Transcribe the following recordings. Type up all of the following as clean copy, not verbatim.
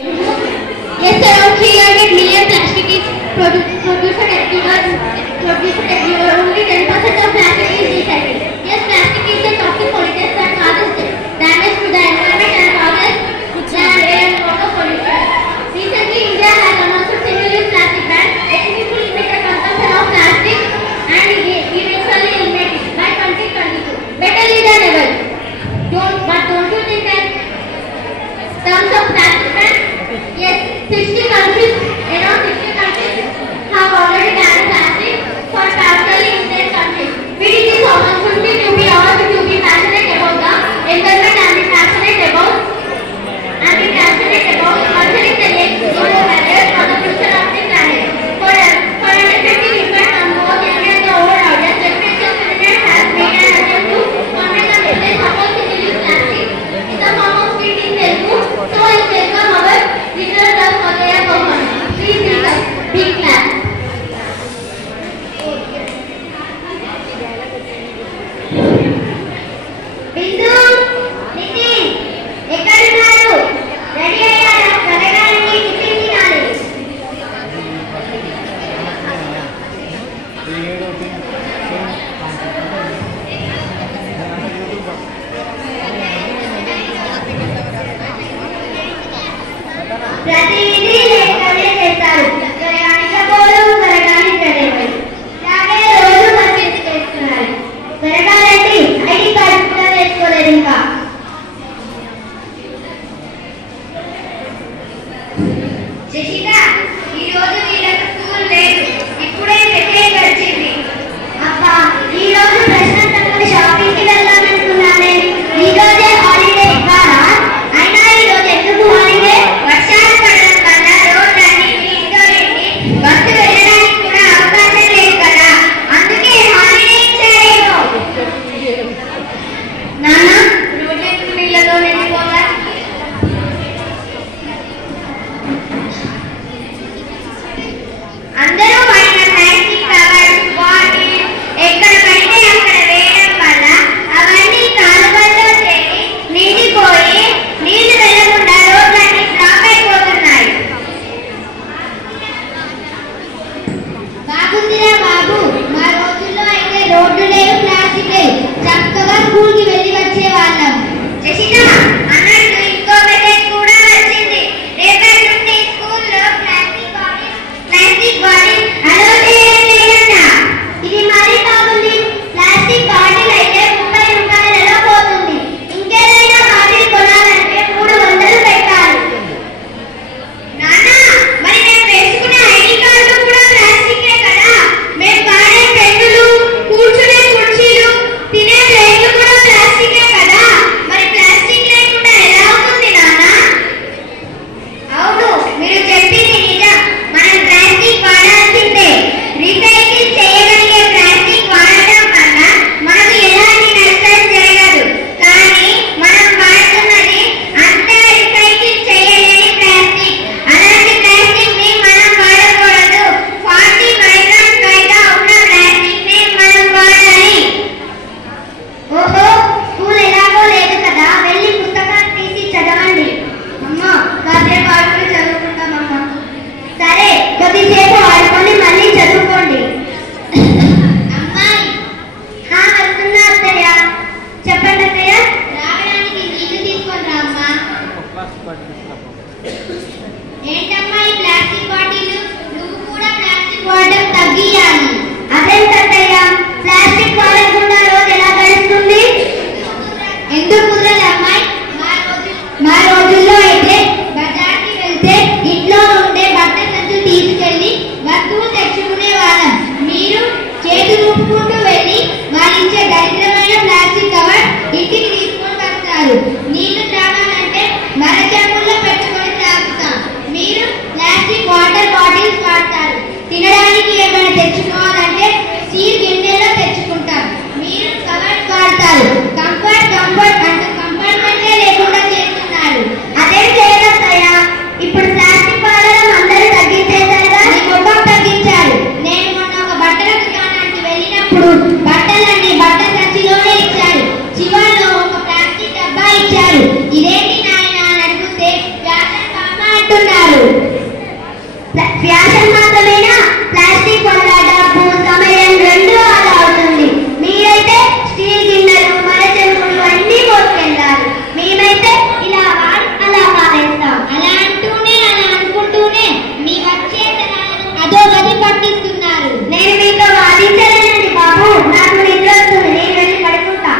Yes, around 300 million plastic is produced every year. Only 10% of plastic is recycled. Yes, plastic is a toxic pollutant that causes damage to the environment and causes land, air and water pollution. Recently, India has announced a single-use plastic ban, aiming to limit the consumption of plastic and eventually eliminate it by 2022. Better late than never. Don't you think that terms of plastic ban? Yes, 60 countries, around 60 countries have already banned plastic for partially in their countries. We need this opportunity to be passionate about the environment and be passionate about nurturing the next global barriers for the future of the planet. For an effective impact on both young and the old audience, Literature Cabinet has made an attempt to convey the message about single-use plastic in the form of skit in Telugu. So I welcome our visitors for their performance. Please give a big clap. Bindu, Nitin, ఎక్కడున్నారు? Ready అయ్యారా? త్వరగా రండి, tiffin తినాలి. ప్రతిదీ లేట్గానే చేస్తారు. త్వరగా నిద్రపోవడం, త్వరగా నిద్రలేవడం. ఇలాగే రోజు పర్చేస్ చేస్తున్నారు. త్వరగా రండి, ఐడి కార్డు కూడా వేసుకోలేదు ఇంకా. శశిక, ఈ రోజు వీళ్ళకి స్కూల్ లేదు. ఇప్పుడే సెకండ్ వచ్చింది. అబ్బా, ఈ రోజు ప్రశాంతంగా షాపింగ్ కి వెళ్ళాలనుకున్నానే. ఈ రోజే హాలిడే ఇవ్వాలా? అయినా ఈ రోజు ఎందుకు హాలిడే? వర్షాలు పడడం వల్ల రోడ్లన్నీ ఇండోరేంటి బస్సు వెళ్ళడానికి కూడా అవకాశం లేదు కదా, అందుకే హాలిడే ఇచ్చారేమో. నాన్న, రోడ్లెందుకు నీళ్ళతో నిండిపోతా? ఫ్యాషన్ మాత్రమేనా? ప్లాస్టిక్ వల్ల డబ్బు, సమయం రెండు ఆదా అవుతుంది. మీరైతే స్టీల్ గిన్నెలు, మరచెంబులు అన్నీ మోసుకెళ్తారు. మేమైతే ఇలా అలా పారేస్తాం. అలా అంటూనే అలా అనుకుంటూనే మీ వచ్చే తరాలను అదో గది పట్టిస్తున్నారు. నేను మీతో వాదించలేనండి బాబు, నాకు నిద్ర వస్తుంది, నేను వెళ్ళి పడుకుంటా.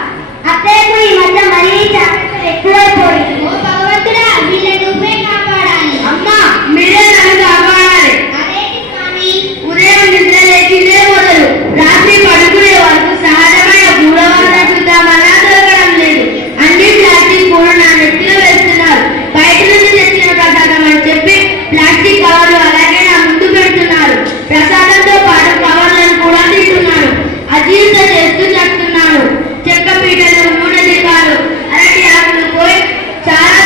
అత్తయ్యకు ఈ మధ్య మరీ జాగ్రత్తలు ఎక్కువైపోయింది. ఓ భగవంతుడా, వీళ్ళ నువ్వే కాపాడాలి. అమ్మా, మీరే నన్ను కాపాడాలి. అదేంటి స్వామి? ఉదయం నిద్ర లేచిందే మొదలు రాత్రి పడుకునే వరకు సహజమైన పూలవాసన చూద్దామన్నా దొరకడం లేదు. అన్ని ప్లాస్టిక్ పూలు నా నెత్తిలో వేస్తున్నారు. బయట నుంచి తెచ్చిన ప్రసాదం అని చెప్పి ప్లాస్టిక్ కవర్లు అలాగే నా ముందు పెడుతున్నారు. ప్రసాదంతో పాటు కవర్లను కూడా తింటున్నారు. అజీర్ణ చేస్తూ చేస్తున్నాను. చెక్క పీటలు, నూనె దీపాలు, అరటి ఆకులు పోయి చాలా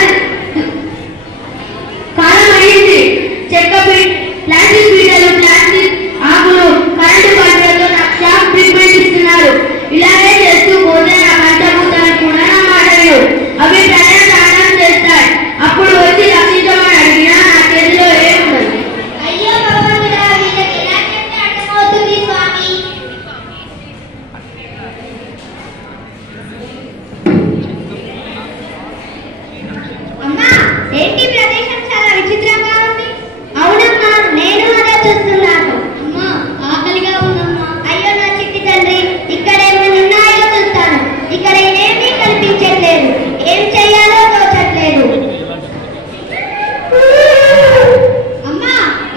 కాలం అయింది. ప్లాస్టిక్ పీటలు, ప్లాస్టిక్ ఆకులు, కరెంటు పంటలతో నాకు షాక్ ట్రీట్మెంట్ ఇస్తున్నారు. ఇలాగే చేస్తూ పోతే నా పంచభూతాలు కూడా నా మాటలు అవి ప్రజల దానం చేస్తాయి. అప్పుడు వచ్చి రక్షించమని అడిగినా నా చేతిలో ఏముండదు. అయ్యో భగవంతుడా, వీళ్ళకి ఎలా చెప్తే అర్థమవుతుంది స్వామి? అమ్మా, ఏంటి ప్రదేశం చాలా విచిత్రంగా ఉంది. అవునమ్మా, నేను అదే చూస్తున్నాను. అమ్మా, ఆకలిగా ఉందమ్మా. అయ్యో నా చిట్టి తండ్రి, ఇక్కడ ఏమైనా ఉన్నాయో చూస్తాను. ఇక్కడ ఏమీ కనిపించట్లేదు. ఏం చెయ్యాలో తోచట్లేదు. అమ్మా,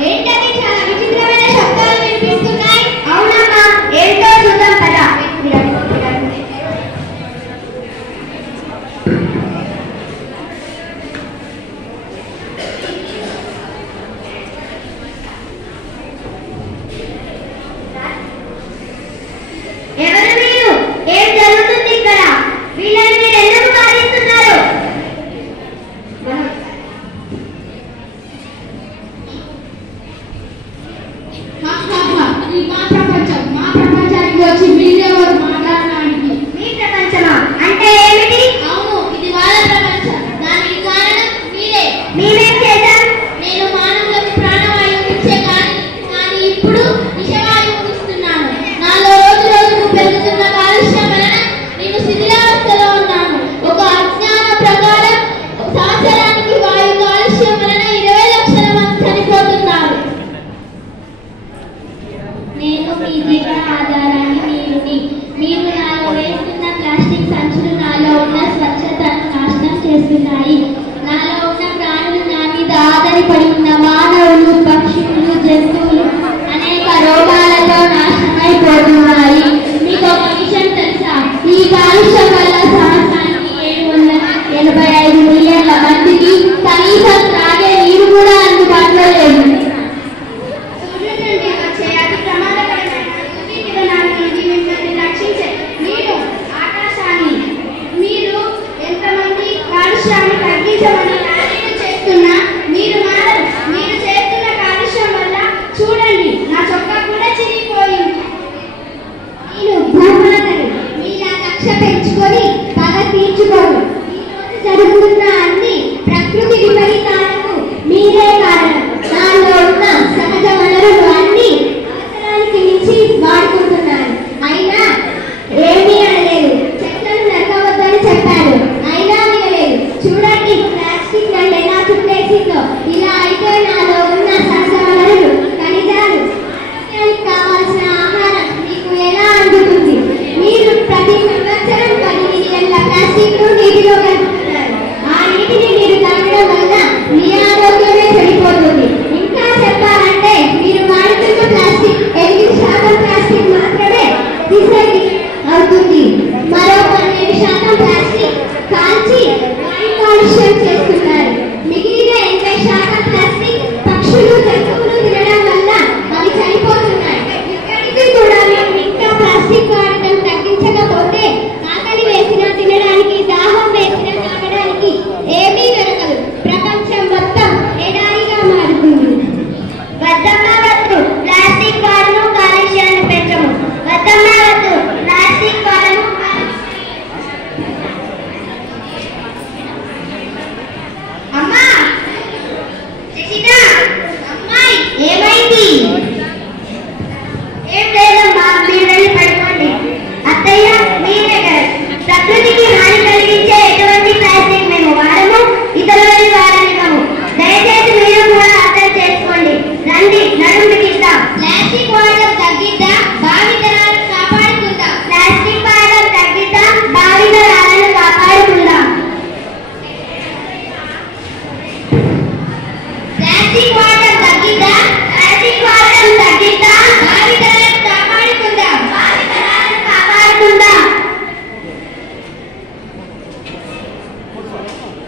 ఏంటది చాలా విచిత్రమైన శబ్దాలు వినిపిస్తున్నాయి? అవునమ్మా, ఏంటో చూద్దాం కదా. ఎవరు మీరు? ఏం జరుగుతుంది ఇక్కడ? వీళ్ళని మీరు ఎందుకు బాధిస్తున్నారు? మా ప్రపంచానికి వచ్చి మీరెవరు మాట్లాడడానికి? మీ ప్రపంచమా? అంటే ఏమిటి? అవును, ఇది వాళ్ళ ప్రపంచం. దానికి కారణం మీరే. మేమేం చేశాం? నేను మానవులకు ప్రాణవాయువు ఇచ్చే కానీ ఇప్పుడు విషవాయువు ఇస్తున్నాను. నాలో రోజు రోజుకు పెరుగుతున్న కాలుష్యం వలన నేను శిథిలావస్థలో ఉన్నాను. ఒక అజ్ఞాన ప్రకారం సంవత్సరానికి వాయు కాలుష్యం వలన 20 లక్షల మంది చనిపోతున్నారు. నేను మీ జీవన ఆధారాన్ని మీరు నాలో వేస్తున్న ప్లాస్టిక్ సంచులు నాలో ఉన్న స్వచ్ఛతను నాశనం చేస్తున్నాయి. నాలో ఉన్న ప్రాణులు, నా మీద ఆధారపడి ఉన్న మానవులు, పక్షులు, జంతువులు అనేక రోగాలతో నాశనమైపోతున్నాయి. మీకు ఒక విషయం తెలుసా? ఈ కాలుష్యం వల్ల సంవత్సరానికి 785 మిలియన్ల మందికి కనీసం త్రాగే నీరు కూడా అందుబాటులో లేదు. సూర్యుడి వచ్చే అతి ప్రమాదకరమైన UV కిరణాల నుండి మిమ్మల్ని రక్షించే మీరు ఆకాశాన్ని, మీరు ఎంతమంది కాలుష్యాన్ని తగ్గించమని తాకీదు చేస్తున్నా మీరు మాత్రం మీరు చేస్తున్న కాలుష్యం వల్ల చూడండి, నా చొక్కా కూడా చిరిగిపోయింది. నేను భూమాతని మీలా కక్ష పెంచుకొని పగ తీర్చుకోను. ఈరోజు జరుగుతున్న అన్ని ప్రకృతి విపరీతాలకు మీరే కారణం. దానిలో ఉన్న సహజ వనరులు అన్ని అవసరానికి మించి వాడుకుంటున్నారు. అయినా ఏమీ అనలేదు. చెట్లను నరకవద్దని చెప్పారు, అయినా వినలేదు. చూడండి ప్లాస్టిక్ నన్ను ఎలా చుట్టేసిందో. ఇలా అయితే నాలో ఉన్న సహజ వనరులు, ఖనిజాలు, ఆరోగ్యానికి కావాల్సిన ఆహారం మీకు ఎలా అందుతుంది? మీరు ప్రతి సంవత్సరం 10 మిలియన్ల ప్లాస్టిక్ నీటిలో కలుపుతున్నారు. ఆ నీటిని మీరు తాగడం వల్ల మీ ఆరోగ్యమే చెడిపోతుంది. ఇంకా చెప్పాలంటే మీరు వాడుతున్న ప్లాస్టిక్ 8% ప్లాస్టిక్ మాత్రమే రీసైకిల్ అవుతుంది. మరో 12% ప్లాస్టిక్ కాల్చి వాయు కాలుష్యం చేస్తున్నారు. మిగిలిన 80% ప్లాస్టిక్ పక్షులు, జంతువులు తినడం వల్ల అవి చనిపోతున్నాయి. ఇక్కడికి కూడా మేము ఇంకా ప్లాస్టిక్ వాడటం తగ్గించకపోతే ఆకలి వేసినా తినడానికి, దాహం వేసినా తాగడానికి ఏమీ దొరకదు. ప్రపంచం మొత్తం ఎడారిగా మారుతుంది. వద్దమ్మా వద్దు, ప్లాస్టిక్ వాడను, కాలుష్యాన్ని పెంచము. వద్దమ్మా వద్దు, ప్లాస్టిక్ వాడను. అమ్మా, శశిత, అమ్మాయి ఏమైంది? P.